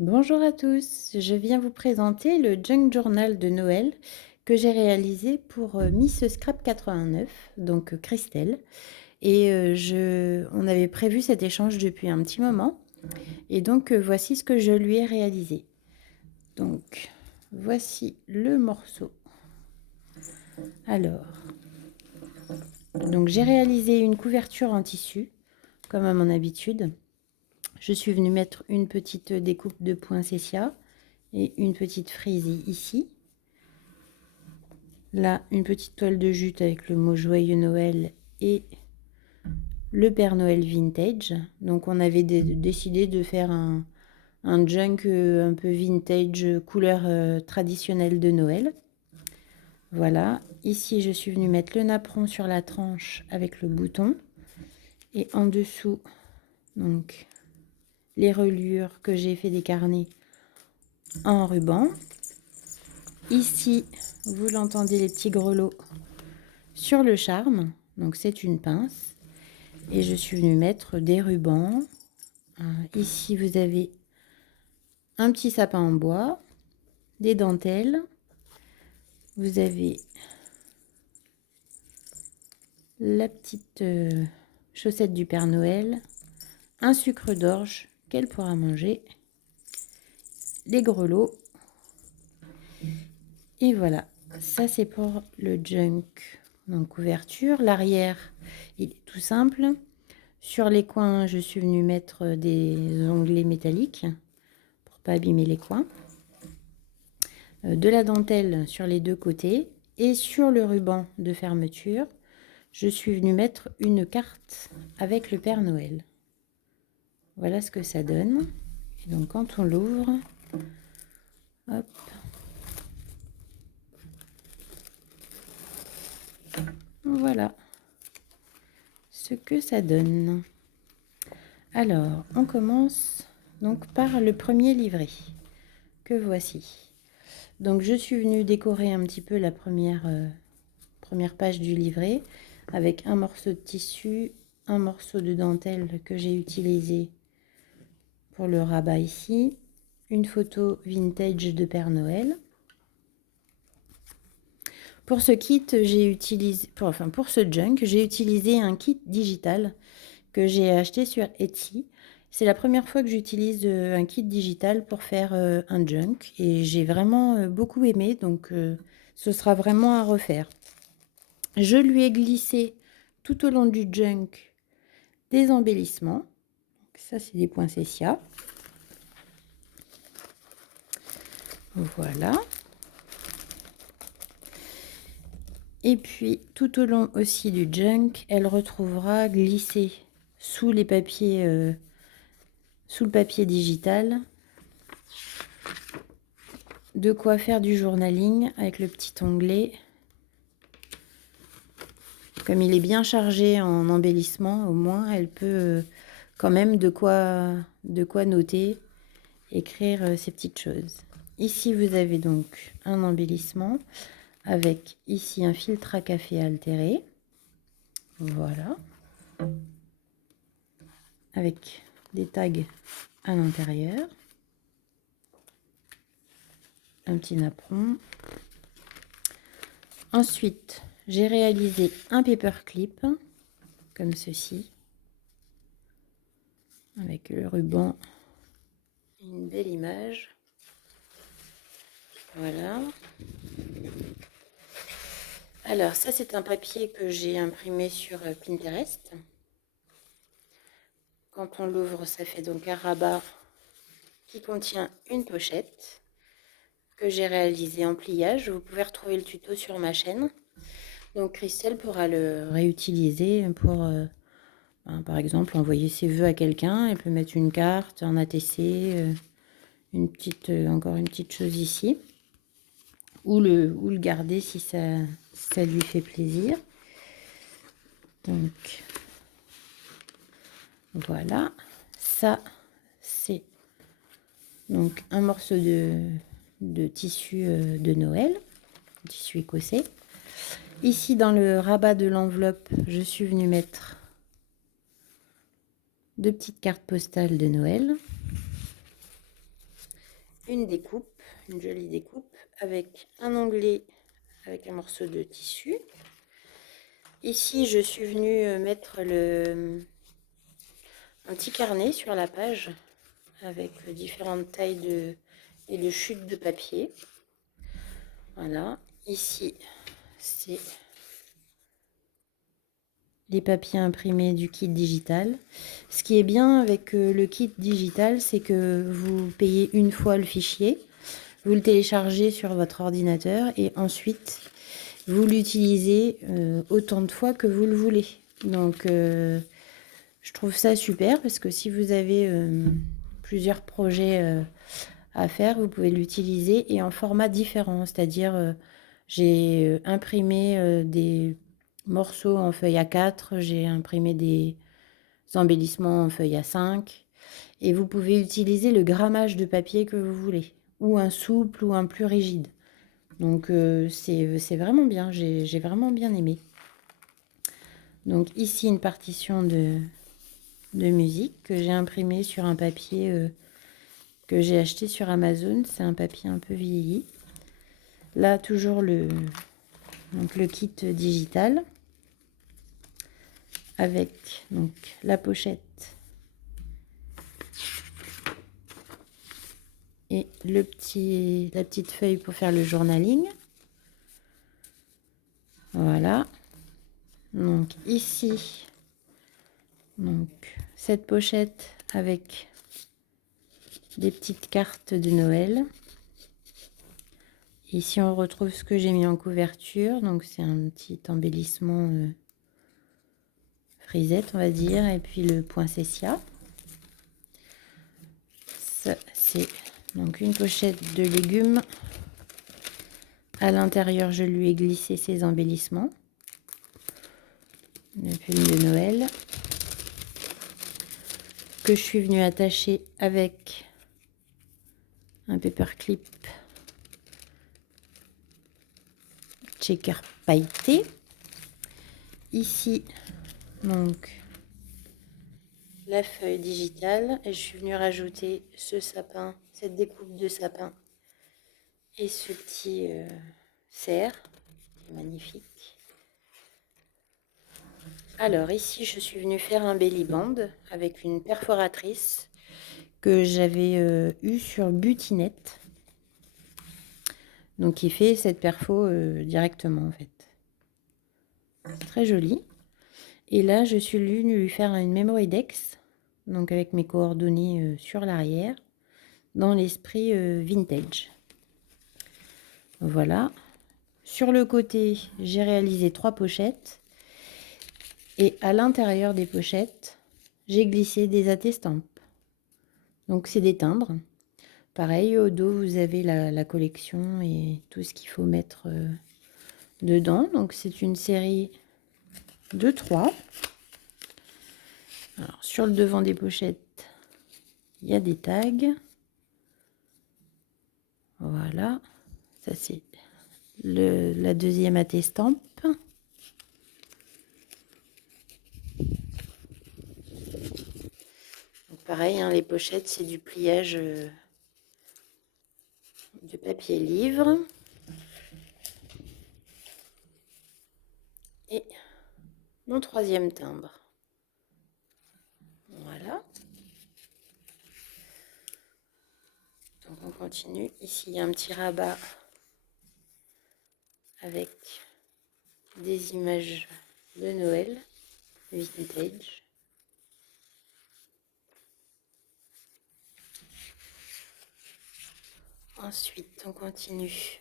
Bonjour à tous, je viens vous présenter le Junk Journal de Noël que j'ai réalisé pour Miss Scrap 89, donc Christelle. Et on avait prévu cet échange depuis un petit moment. Et donc voici ce que je lui ai réalisé. Donc voici le morceau. Alors, donc j'ai réalisé une couverture en tissu, comme à mon habitude. Je suis venue mettre une petite découpe de poinsettia et une petite frisée ici. Là, une petite toile de jute avec le mot Joyeux Noël et le Père Noël vintage. Donc on avait décidé de faire un junk un peu vintage, couleur traditionnelle de Noël. Voilà, ici je suis venue mettre le napperon sur la tranche avec le bouton. Et en dessous, donc les reliures que j'ai fait décarner en ruban. Ici, vous l'entendez, les petits grelots sur le charme. Donc c'est une pince. Et je suis venue mettre des rubans. Ici, vous avez un petit sapin en bois, des dentelles. Vous avez la petite chaussette du Père Noël, un sucre d'orge qu'elle pourra manger, les grelots. Et voilà, ça c'est pour le junk. Donc couverture, l'arrière, il est tout simple. Sur les coins, je suis venue mettre des onglets métalliques pour pas abîmer les coins. De la dentelle sur les deux côtés et sur le ruban de fermeture, je suis venue mettre une carte avec le Père Noël. Voilà ce que ça donne. Et donc quand on l'ouvre, hop, voilà ce que ça donne. Alors, on commence donc par le premier livret que voici. Donc je suis venue décorer un petit peu la première page du livret avec un morceau de tissu, un morceau de dentelle que j'ai utilisé pour le rabat ici, une photo vintage de Père Noël. Pour ce kit, j'ai utilisé, pour ce junk, j'ai utilisé un kit digital que j'ai acheté sur Etsy. C'est la première fois que j'utilise un kit digital pour faire un junk et j'ai vraiment beaucoup aimé, donc ce sera vraiment à refaire. Je lui ai glissé tout au long du junk des embellissements. Ça, c'est des poinsettias. Voilà. Et puis, tout au long aussi du junk, elle retrouvera glissé sous les papiers, sous le papier digital, de quoi faire du journaling avec le petit onglet. Comme il est bien chargé en embellissement, au moins, elle peut quand même de quoi noter, écrire ces petites choses. Ici, vous avez donc un embellissement avec ici un filtre à café altéré. Voilà. Avec des tags à l'intérieur. Un petit napperon. Ensuite, j'ai réalisé un paperclip comme ceci. Avec le ruban. Une belle image. Voilà. Alors ça c'est un papier que j'ai imprimé sur Pinterest. Quand on l'ouvre, ça fait donc un rabat qui contient une pochette que j'ai réalisée en pliage. Vous pouvez retrouver le tuto sur ma chaîne. Donc Christelle pourra le réutiliser pour, par exemple, envoyer ses vœux à quelqu'un. Elle peut mettre une carte, un ATC, encore une petite chose ici. Ou le garder si ça lui fait plaisir. Donc voilà, ça c'est donc un morceau de tissu de Noël, tissu écossais. Ici dans le rabat de l'enveloppe, je suis venue mettre deux petites cartes postales de Noël. une découpe, une jolie découpe avec un onglet avec un morceau de tissu. Ici, je suis venue mettre un petit carnet sur la page avec différentes tailles et de chutes de papier. Voilà, ici, c'est les papiers imprimés du kit digital. Ce qui est bien avec le kit digital, c'est que vous payez une fois le fichier, vous le téléchargez sur votre ordinateur et ensuite vous l'utilisez autant de fois que vous le voulez. Donc je trouve ça super parce que si vous avez plusieurs projets à faire, vous pouvez l'utiliser et en format différent. C'est-à-dire j'ai imprimé des morceaux en feuille A4, j'ai imprimé des embellissements en feuille A5 et vous pouvez utiliser le grammage de papier que vous voulez, ou un souple ou un plus rigide. Donc c'est vraiment bien, j'ai vraiment bien aimé. Donc ici une partition de musique que j'ai imprimée sur un papier que j'ai acheté sur Amazon. C'est un papier un peu vieilli. Là toujours le kit digital avec donc la pochette et la petite feuille pour faire le journaling. Voilà. Donc ici, cette pochette avec des petites cartes de Noël. Ici on retrouve ce que j'ai mis en couverture. Donc c'est un petit embellissement frisette, on va dire, et puis le poinsettia. Ça c'est donc une pochette de légumes. À l'intérieur, je lui ai glissé ces embellissements. Une plume de Noël que je suis venue attacher avec un paperclip checker pailleté. Ici, donc, la feuille digitale. Et je suis venue rajouter ce sapin, cette découpe de sapin et ce petit cerf. Magnifique. Alors ici, je suis venue faire un belly band avec une perforatrice que j'avais eu sur Butinette. Donc qui fait cette perfo directement en fait. C'est très joli. Et là, je suis venue lui faire une Memorydex, donc avec mes coordonnées sur l'arrière, dans l'esprit vintage. Voilà. Sur le côté, j'ai réalisé 3 pochettes. Et à l'intérieur des pochettes, j'ai glissé des attestampes. Donc c'est des timbres. Pareil, au dos, vous avez la collection et tout ce qu'il faut mettre dedans. Donc c'est une série de 3. Alors, sur le devant des pochettes, il y a des tags. Voilà. Ça c'est la deuxième attestampe. Donc pareil, hein, les pochettes, c'est du pliage de papier livre. Et mon troisième timbre. Voilà. Donc on continue. Ici, il y a un petit rabat avec des images de Noël vintage. Ensuite, on continue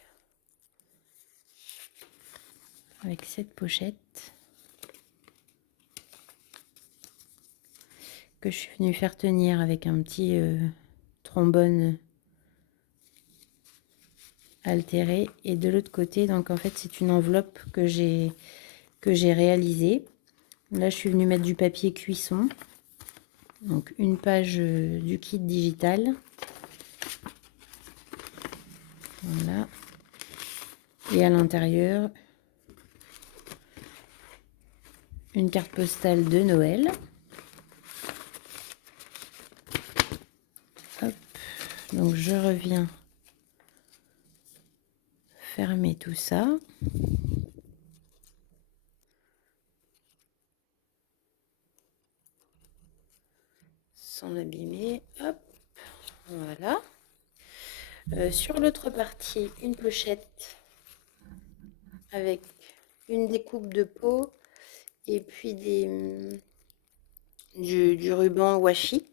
avec cette pochette que je suis venue faire tenir avec un petit trombone altéré. Et de l'autre côté, donc en fait, c'est une enveloppe que j'ai réalisée. Là, je suis venue mettre du papier cuisson. Donc, une page du kit digital. Voilà. Et à l'intérieur, une carte postale de Noël. Hop. Donc je reviens fermer tout ça. Sans abîmer. Hop, voilà. Sur l'autre partie, une pochette avec une découpe de peau et puis du ruban washi.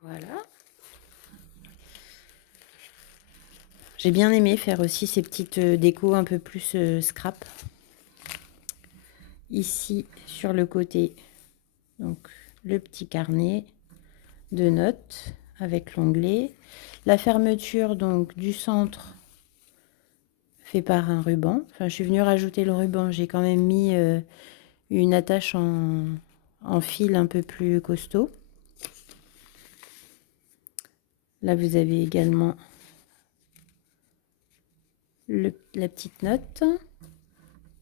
Voilà. J'ai bien aimé faire aussi ces petites décos un peu plus scrap. Ici, sur le côté, donc le petit carnet de notes avec l'onglet. La fermeture donc du centre fait par un ruban. Enfin, je suis venue rajouter le ruban. J'ai quand même mis une attache en fil un peu plus costaud. Là, vous avez également la petite note.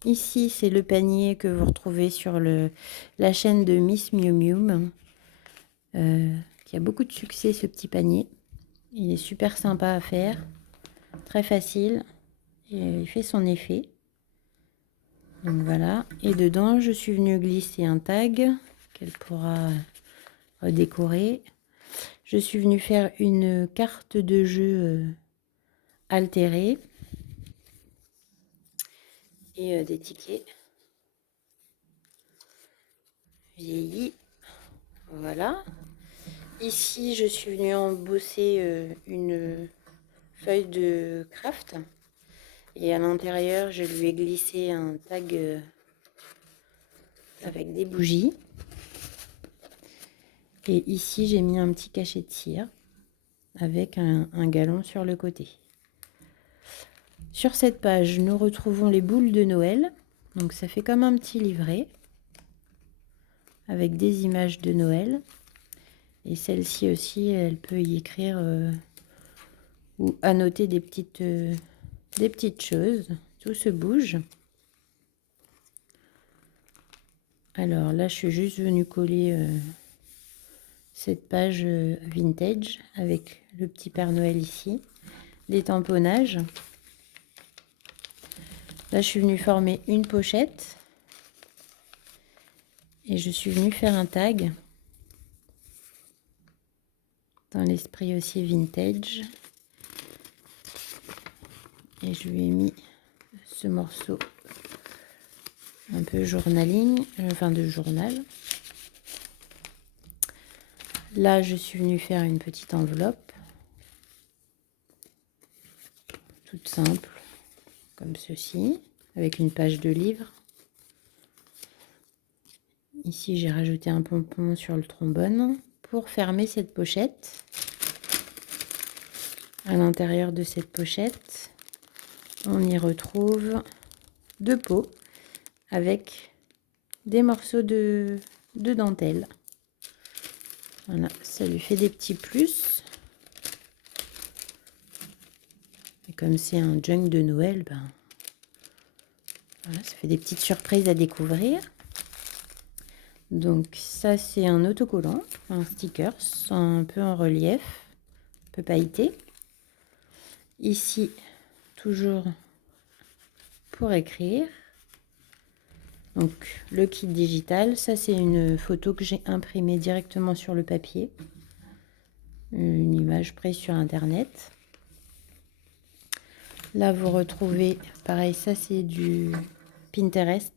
Ici, c'est le panier que vous retrouvez sur la chaîne de Miss Miu Miu, qui a beaucoup de succès, ce petit panier. Il est super sympa à faire, très facile, et il fait son effet. Donc voilà, et dedans, je suis venue glisser un tag qu'elle pourra redécorer. Je suis venue faire une carte de jeu altérée et des tickets vieillis. Voilà. Ici, je suis venue embosser une feuille de craft. Et à l'intérieur, je lui ai glissé un tag avec des bougies. Et ici, j'ai mis un petit cachet de cire avec un galon sur le côté. Sur cette page, nous retrouvons les boules de Noël. Donc ça fait comme un petit livret avec des images de Noël. Et celle-ci aussi, elle peut y écrire ou annoter des petites choses. Tout se bouge. Alors là, je suis juste venue coller cette page vintage avec le petit Père Noël ici. Des tamponnages. Là, je suis venue former une pochette. Et je suis venue faire un tag. Dans l'esprit aussi vintage. Et je lui ai mis ce morceau un peu journaling, enfin de journal. Là, je suis venue faire une petite enveloppe. Toute simple, comme ceci, avec une page de livre. Ici, j'ai rajouté un pompon sur le trombone pour fermer cette pochette. À l'intérieur de cette pochette, on y retrouve deux pots avec des morceaux de dentelle. Voilà, ça lui fait des petits plus. Et comme c'est un junk de Noël, ben, voilà, ça fait des petites surprises à découvrir. Donc ça, c'est un autocollant, un sticker, un peu en relief, un peu pailleté. Ici, toujours pour écrire. Donc le kit digital, ça c'est une photo que j'ai imprimée directement sur le papier. Une image prise sur internet. Là vous retrouvez, pareil, ça c'est du Pinterest.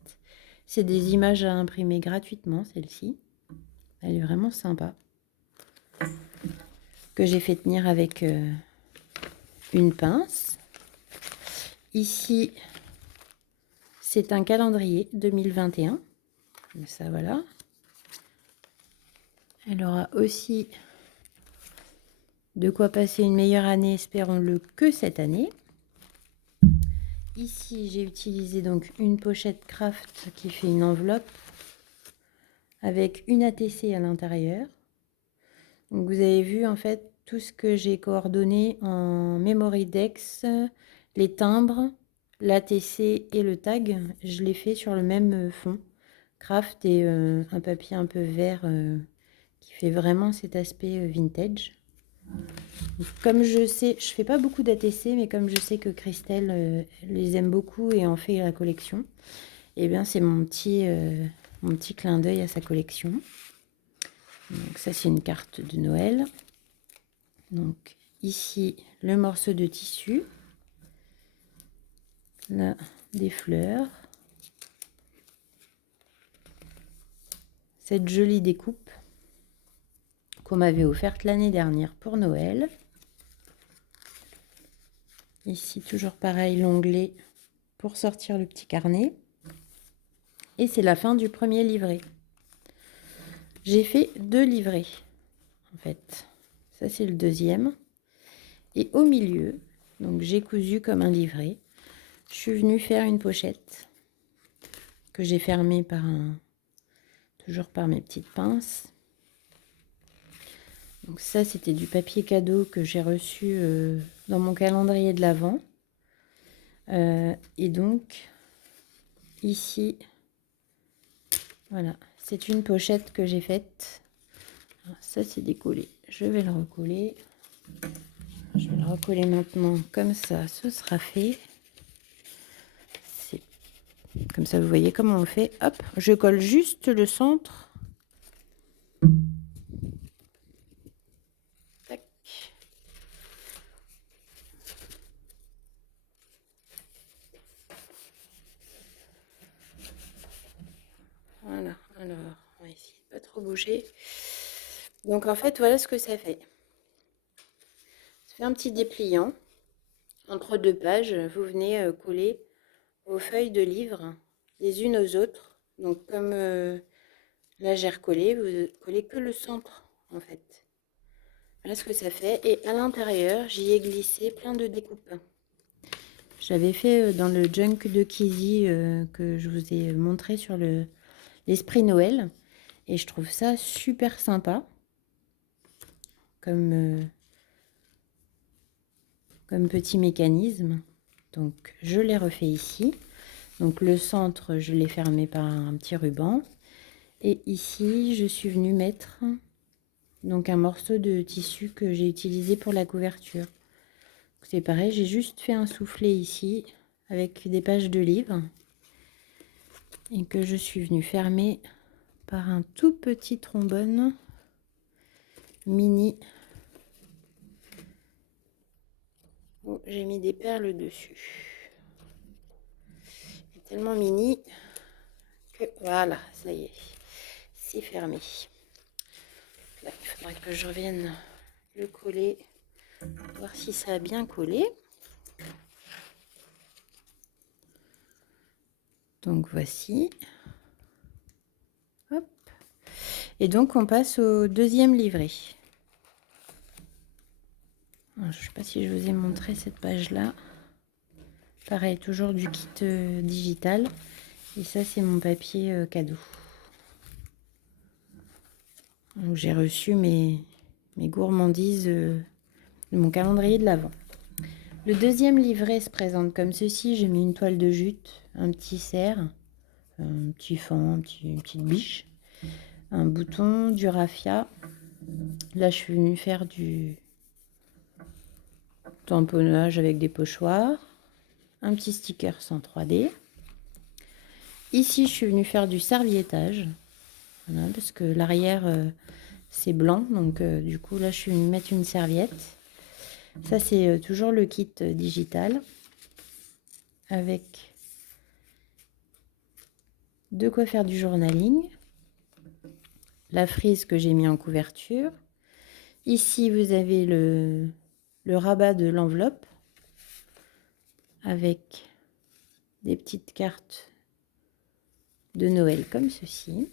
C'est des images à imprimer gratuitement, celle-ci. Elle est vraiment sympa. Que j'ai fait tenir avec une pince. Ici, c'est un calendrier 2021. Ça, voilà. Elle aura aussi de quoi passer une meilleure année, espérons-le, que cette année. Ici, j'ai utilisé donc une pochette craft qui fait une enveloppe avec une ATC à l'intérieur. Donc, vous avez vu en fait tout ce que j'ai coordonné en memory dex, les timbres, l'ATC et le tag. Je l'ai fait sur le même fond craft et un papier un peu vert qui fait vraiment cet aspect vintage. Comme je sais, je fais pas beaucoup d'ATC, mais comme je sais que Christelle les aime beaucoup et en fait la collection, et bien c'est mon petit clin d'œil à sa collection. Donc ça c'est une carte de Noël. Donc ici le morceau de tissu, là des fleurs, cette jolie découpe qu'on m'avait offerte l'année dernière pour Noël. Ici toujours pareil, l'onglet pour sortir le petit carnet. Et c'est la fin du premier livret. J'ai fait 2 livrets en fait. Ça c'est le deuxième. Et au milieu, donc j'ai cousu comme un livret. Je suis venue faire une pochette que j'ai fermée toujours par mes petites pinces. Donc ça c'était du papier cadeau que j'ai reçu dans mon calendrier de l'Avent. Et donc ici, voilà, c'est une pochette que j'ai faite. Alors, ça c'est décollé, je vais le recoller. Je vais le recoller maintenant, comme ça ce sera fait. Comme ça vous voyez comment on fait. Hop, je colle juste le centre. Tac. Voilà, alors on va essayer de pas trop bouger. Donc en fait voilà ce que ça fait. Ça fait un petit dépliant. Entre 2 pages, vous venez coller vos feuilles de livre les unes aux autres. Donc comme là j'ai recollé, vous collez que le centre en fait. Voilà ce que ça fait. Et à l'intérieur, j'y ai glissé plein de découpes. J'avais fait dans le junk de Kizzy que je vous ai montré sur l'esprit Noël. Et je trouve ça super sympa. Comme petit mécanisme. Donc je l'ai refait ici. Donc le centre, je l'ai fermé par un petit ruban. Et ici, je suis venue mettre donc un morceau de tissu que j'ai utilisé pour la couverture. C'est pareil, j'ai juste fait un soufflet ici avec des pages de livres et que je suis venue fermer par un tout petit trombone mini. Oh, j'ai mis des perles dessus. C'est tellement mini que voilà, ça y est, c'est fermé. Là, il faudrait que je revienne le coller, voir si ça a bien collé. Donc voici. Hop. Et donc on passe au deuxième livret. Alors, je ne sais pas si je vous ai montré cette page-là. Pareil, toujours du kit digital. Et ça, c'est mon papier cadeau. Donc j'ai reçu mes gourmandises de mon calendrier de l'Avent. Le deuxième livret se présente comme ceci. J'ai mis une toile de jute, un petit cerf, un petit fan, une petite biche, un bouton, du raffia. Là, je suis venue faire du tamponnage avec des pochoirs, un petit sticker en 3D. Ici, je suis venue faire du serviettage, voilà, parce que l'arrière, c'est blanc. Donc, du coup, là, je suis venue mettre une serviette. Ça, c'est toujours le kit digital avec de quoi faire du journaling. La frise que j'ai mis en couverture. Ici, vous avez le rabat de l'enveloppe avec des petites cartes de Noël comme ceci.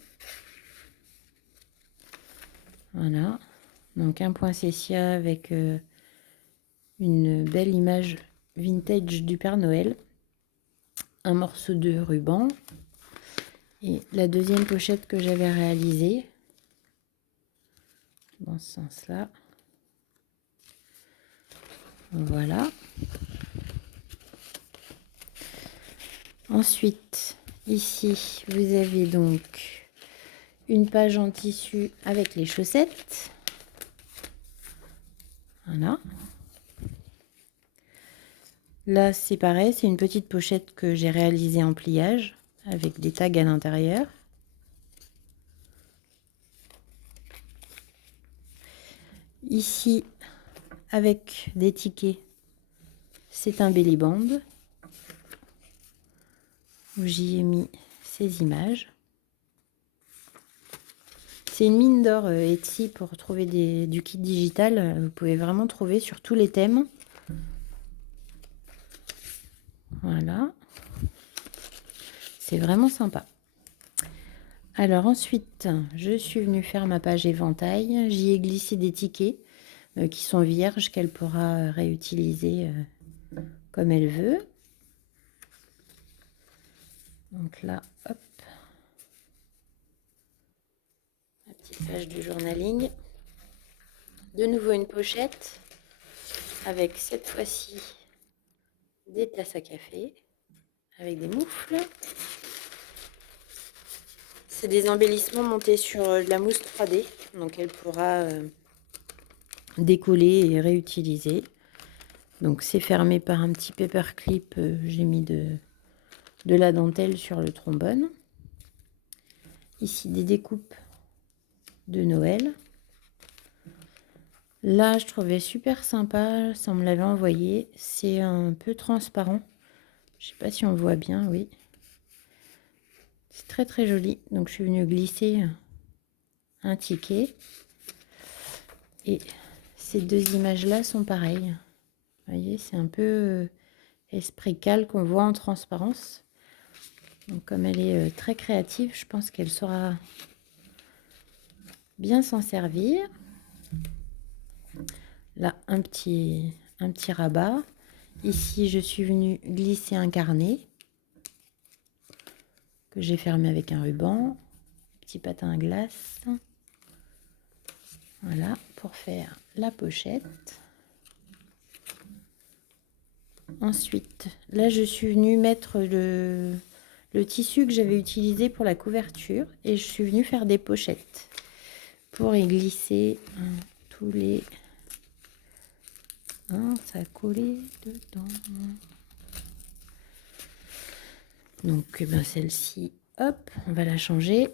Voilà. Donc, un poinsettia avec une belle image vintage du Père Noël. Un morceau de ruban. Et la deuxième pochette que j'avais réalisée dans ce sens-là. Voilà. Ensuite, ici, vous avez donc une page en tissu avec les chaussettes. Voilà. Là, c'est pareil, c'est une petite pochette que j'ai réalisée en pliage avec des tags à l'intérieur. Ici, avec des tickets, c'est un belly band où j'y ai mis ces images. C'est une mine d'or Etsy pour trouver du kit digital. Vous pouvez vraiment trouver sur tous les thèmes. Voilà. C'est vraiment sympa. Alors ensuite, je suis venue faire ma page éventail. J'y ai glissé des tickets qui sont vierges qu'elle pourra réutiliser comme elle veut. Donc là, hop, la petite page du journaling. De nouveau une pochette avec cette fois-ci des tasses à café avec des moufles. C'est des embellissements montés sur de la mousse 3D, donc elle pourra décoller et réutiliser. Donc c'est fermé par un petit paperclip, j'ai mis de la dentelle sur le trombone. Ici des découpes de Noël. Là je trouvais super sympa, ça on me l'avait envoyé, c'est un peu transparent. Je sais pas si on voit bien, oui. C'est très très joli. Donc je suis venue glisser un ticket. Et ces deux images-là sont pareilles. Vous voyez, c'est un peu esprit cal qu'on voit en transparence. Donc comme elle est très créative, je pense qu'elle saura bien s'en servir. Là, un petit rabat. Ici, je suis venue glisser un carnet que j'ai fermé avec un ruban. Petit patin à glace. Voilà, pour faire la pochette. Ensuite, là, je suis venue mettre le tissu que j'avais utilisé pour la couverture et je suis venue faire des pochettes pour y glisser tous les... ça a collé dedans. Donc, ben, celle-ci, hop, on va la changer.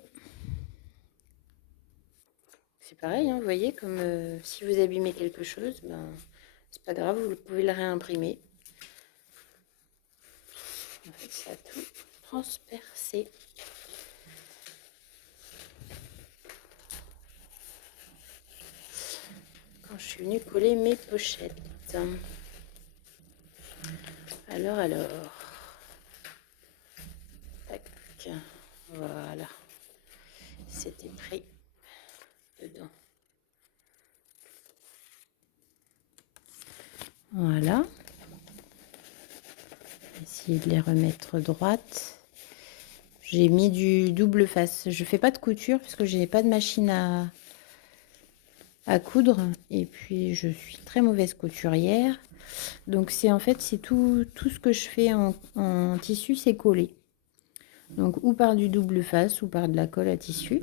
C'est pareil, hein, vous voyez, comme si vous abîmez quelque chose, ben, c'est pas grave, vous pouvez le réimprimer. En fait, ça a tout transpercé. Quand je suis venue coller mes pochettes. Alors. Tac. Voilà. C'était pris dedans. Voilà. Essayer de les remettre droites. J'ai mis du double face. Je fais pas de couture parce que je n'ai pas de machine à coudre. Et puis je suis très mauvaise couturière. Donc c'est tout ce que je fais en tissu, c'est coller. Donc ou par du double face ou par de la colle à tissu.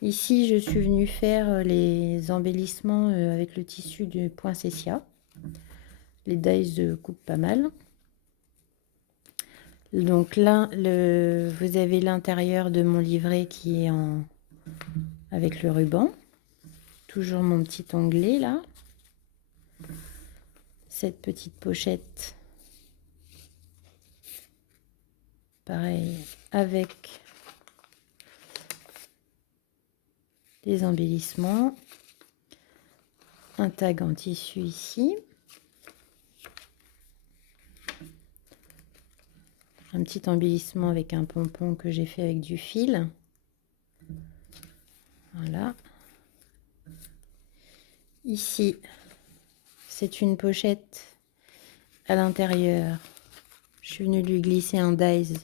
Ici, je suis venue faire les embellissements avec le tissu du Poinsettia. Les dies coupent pas mal. Donc là, vous avez l'intérieur de mon livret qui est avec le ruban. Toujours mon petit onglet là. Cette petite pochette. Pareil, avec des embellissements. Un tag en tissu ici. Un petit embellissement avec un pompon que j'ai fait avec du fil. Voilà. Ici, c'est une pochette à l'intérieur. Je suis venue lui glisser un dies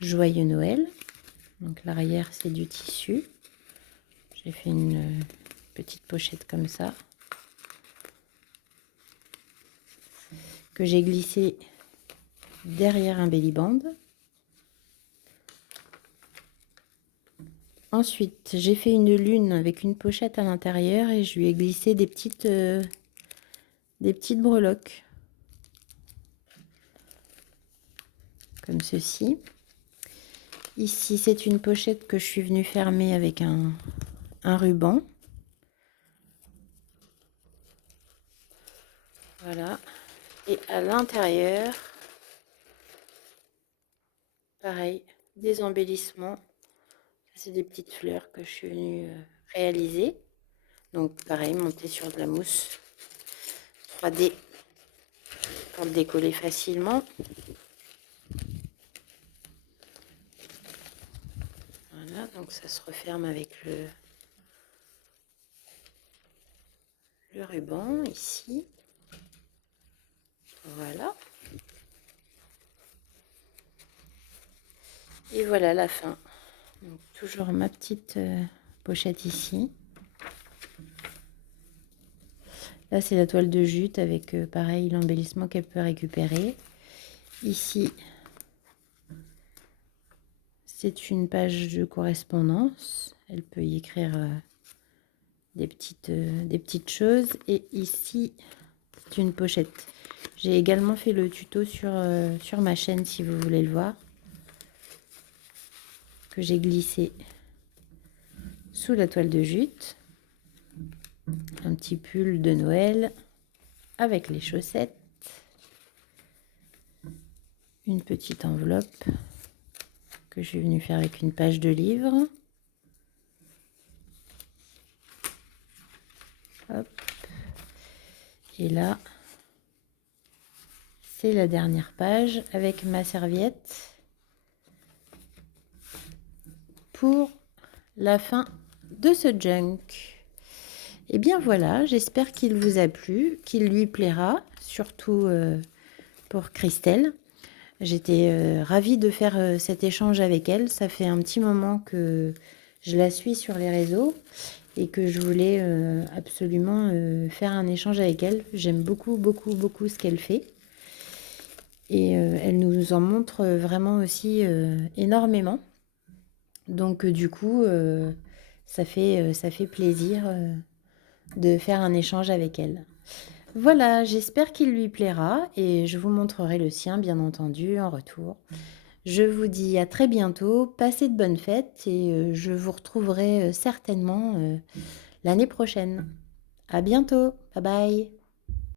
Joyeux Noël. Donc l'arrière, c'est du tissu. J'ai fait une petite pochette comme ça. Que j'ai glissé derrière un belly band. Ensuite, j'ai fait une lune avec une pochette à l'intérieur et je lui ai glissé des petites des petites breloques. Comme ceci. Ici, c'est une pochette que je suis venue fermer avec un ruban. Voilà. Et à l'intérieur, pareil, des embellissements. C'est des petites fleurs que je suis venue réaliser. Donc pareil, monter sur de la mousse 3D pour le décoller facilement. Voilà, donc ça se referme avec le ruban ici. Voilà. Et voilà la fin. Donc, toujours ma petite pochette ici. Là, c'est la toile de jute avec, pareil, l'embellissement qu'elle peut récupérer. Ici, c'est une page de correspondance. Elle peut y écrire des petites choses. Et ici, c'est une pochette. J'ai également fait le tuto sur ma chaîne, si vous voulez le voir, que j'ai glissé sous la toile de jute. Un petit pull de Noël avec les chaussettes. Une petite enveloppe que je suis venue faire avec une page de livre. Hop. Et là, c'est la dernière page avec ma serviette pour la fin de ce junk. Et bien voilà, j'espère qu'il vous a plu, qu'il lui plaira, surtout pour Christelle. J'étais ravie de faire cet échange avec elle. Ça fait un petit moment que je la suis sur les réseaux et que je voulais absolument faire un échange avec elle. J'aime beaucoup, beaucoup, beaucoup ce qu'elle fait. Et elle nous en montre vraiment aussi énormément. Donc du coup, ça fait plaisir de faire un échange avec elle. Voilà, j'espère qu'il lui plaira et je vous montrerai le sien, bien entendu, en retour. Je vous dis à très bientôt, passez de bonnes fêtes et je vous retrouverai certainement l'année prochaine. À bientôt, bye bye.